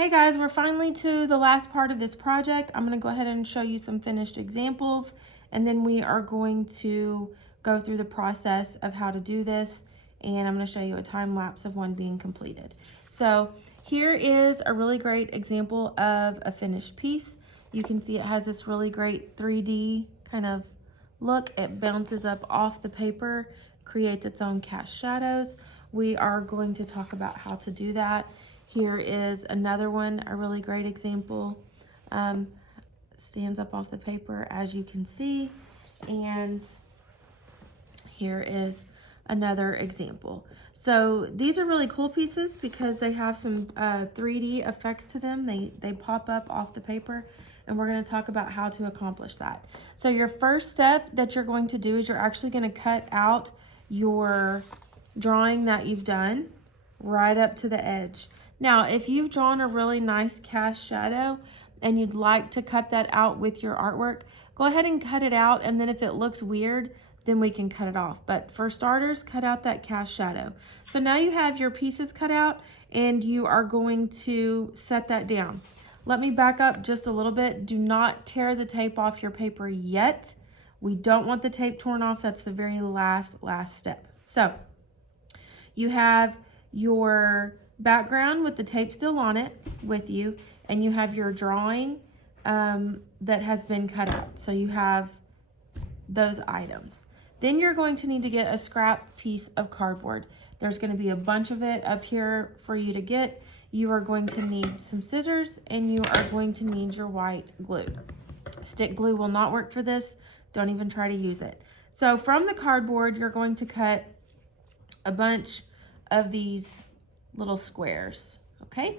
Hey guys, we're finally to the last part of this project. I'm going to go ahead and show you some finished examples, and then we are going to go through the process of how to do this, and I'm going to show you a time lapse of one being completed. So here is a really great example of a finished piece. You can see it has this really great 3D kind of look. It bounces up off the paper, creates its own cast shadows. We are going to talk about how to do that. Here is another one, a really great example. Stands up off the paper, as you can see. And here is another example. So these are really cool pieces because they have some 3D effects to them. They pop up off the paper, and we're going to talk about how to accomplish that. So your first step that you're going to do is you're actually going to cut out your drawing that you've done right up to the edge. Now, if you've drawn a really nice cast shadow and you'd like to cut that out with your artwork, go ahead and cut it out, and then if it looks weird, then we can cut it off. But for starters, cut out that cast shadow. So now you have your pieces cut out, and you are going to set that down. Let me back up just a little bit. Do not tear the tape off your paper yet. We don't want the tape torn off. That's the very last step. So you have your background with the tape still on it with you, and you have your drawing that has been cut out. So you have those items. Then you're going to need to get a scrap piece of cardboard. There's going to be a bunch of it up here for you to get. You are going to need some scissors, and you are going to need your white glue. Stick glue will not work for this. Don't even try to use it. So from the cardboard, you're going to cut a bunch of these little squares, okay?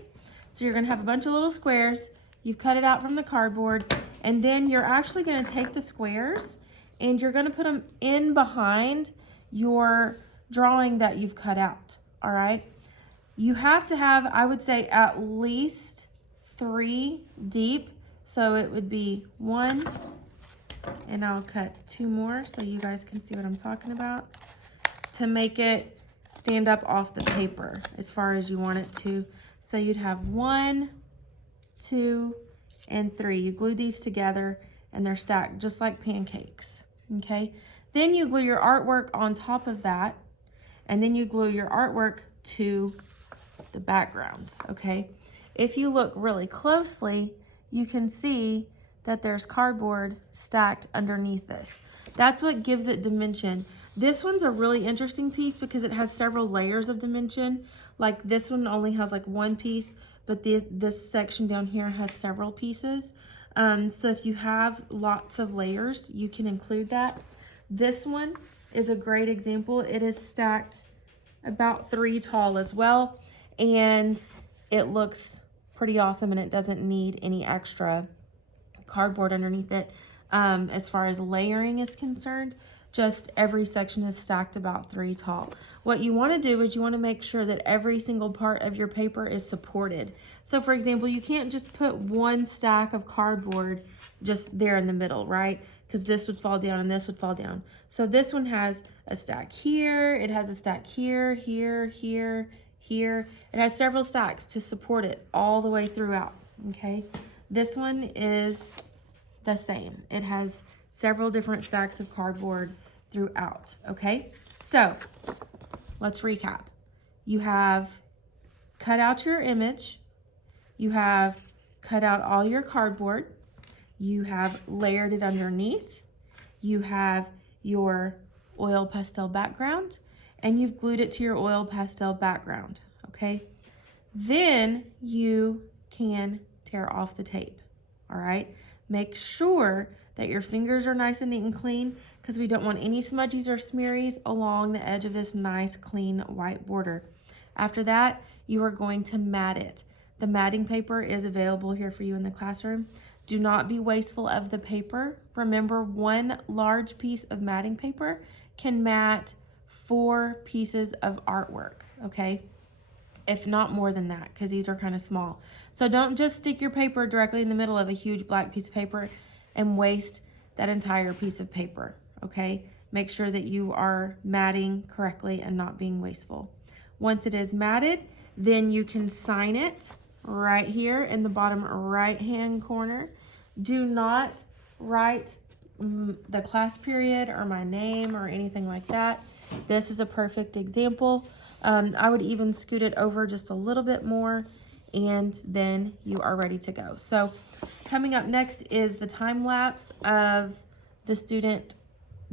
So you're gonna have a bunch of little squares. You've cut it out from the cardboard, and then you're actually gonna take the squares and you're gonna put them in behind your drawing that you've cut out, all right? You have to have, I would say, at least 3 deep. So it would be 1, and I'll cut 2 more so you guys can see what I'm talking about, to make it stand up off the paper as far as you want it to. So you'd have 1, 2, and 3. You glue these together and they're stacked just like pancakes, okay? Then you glue your artwork on top of that, and then you glue your artwork to the background, okay? If you look really closely, you can see that there's cardboard stacked underneath this. That's what gives it dimension. This one's a really interesting piece because it has several layers of dimension. Like this one only has like 1 piece, but this section down here has several pieces. So if you have lots of layers, you can include that. This one is a great example. It is stacked about 3 tall as well, and it looks pretty awesome, and it doesn't need any extra cardboard underneath it. As far as layering is concerned, just every section is stacked about 3 tall. What you want to do is you want to make sure that every single part of your paper is supported. So for example, you can't just put 1 stack of cardboard just there in the middle, right? Because this would fall down and this would fall down. So this one has a stack here, it has a stack here, here, here, here. It has several stacks to support it all the way throughout, okay? This one is the same. It has several different stacks of cardboard throughout, okay? So let's recap. You have cut out your image, you have cut out all your cardboard, you have layered it underneath, you have your oil pastel background, and you've glued it to your oil pastel background, okay? Then you can tear off the tape, all right? Make sure that your fingers are nice and neat and clean, because we don't want any smudgies or smearies along the edge of this nice clean white border. After that, you are going to mat it. The matting paper is available here for you in the classroom. Do not be wasteful of the paper. Remember, 1 large piece of matting paper can mat 4 pieces of artwork, okay? If not more than that, because these are kind of small. So don't just stick your paper directly in the middle of a huge black piece of paper and waste that entire piece of paper, okay? Make sure that you are matting correctly and not being wasteful. Once it is matted, then you can sign it right here in the bottom right-hand corner. Do not write the class period or my name or anything like that. This is a perfect example. I would even scoot it over just a little bit more, and then you are ready to go. So coming up next is the time lapse of the student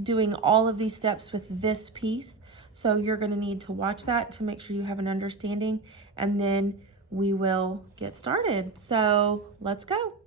doing all of these steps with this piece. So you're going to need to watch that to make sure you have an understanding, and then we will get started. So let's go.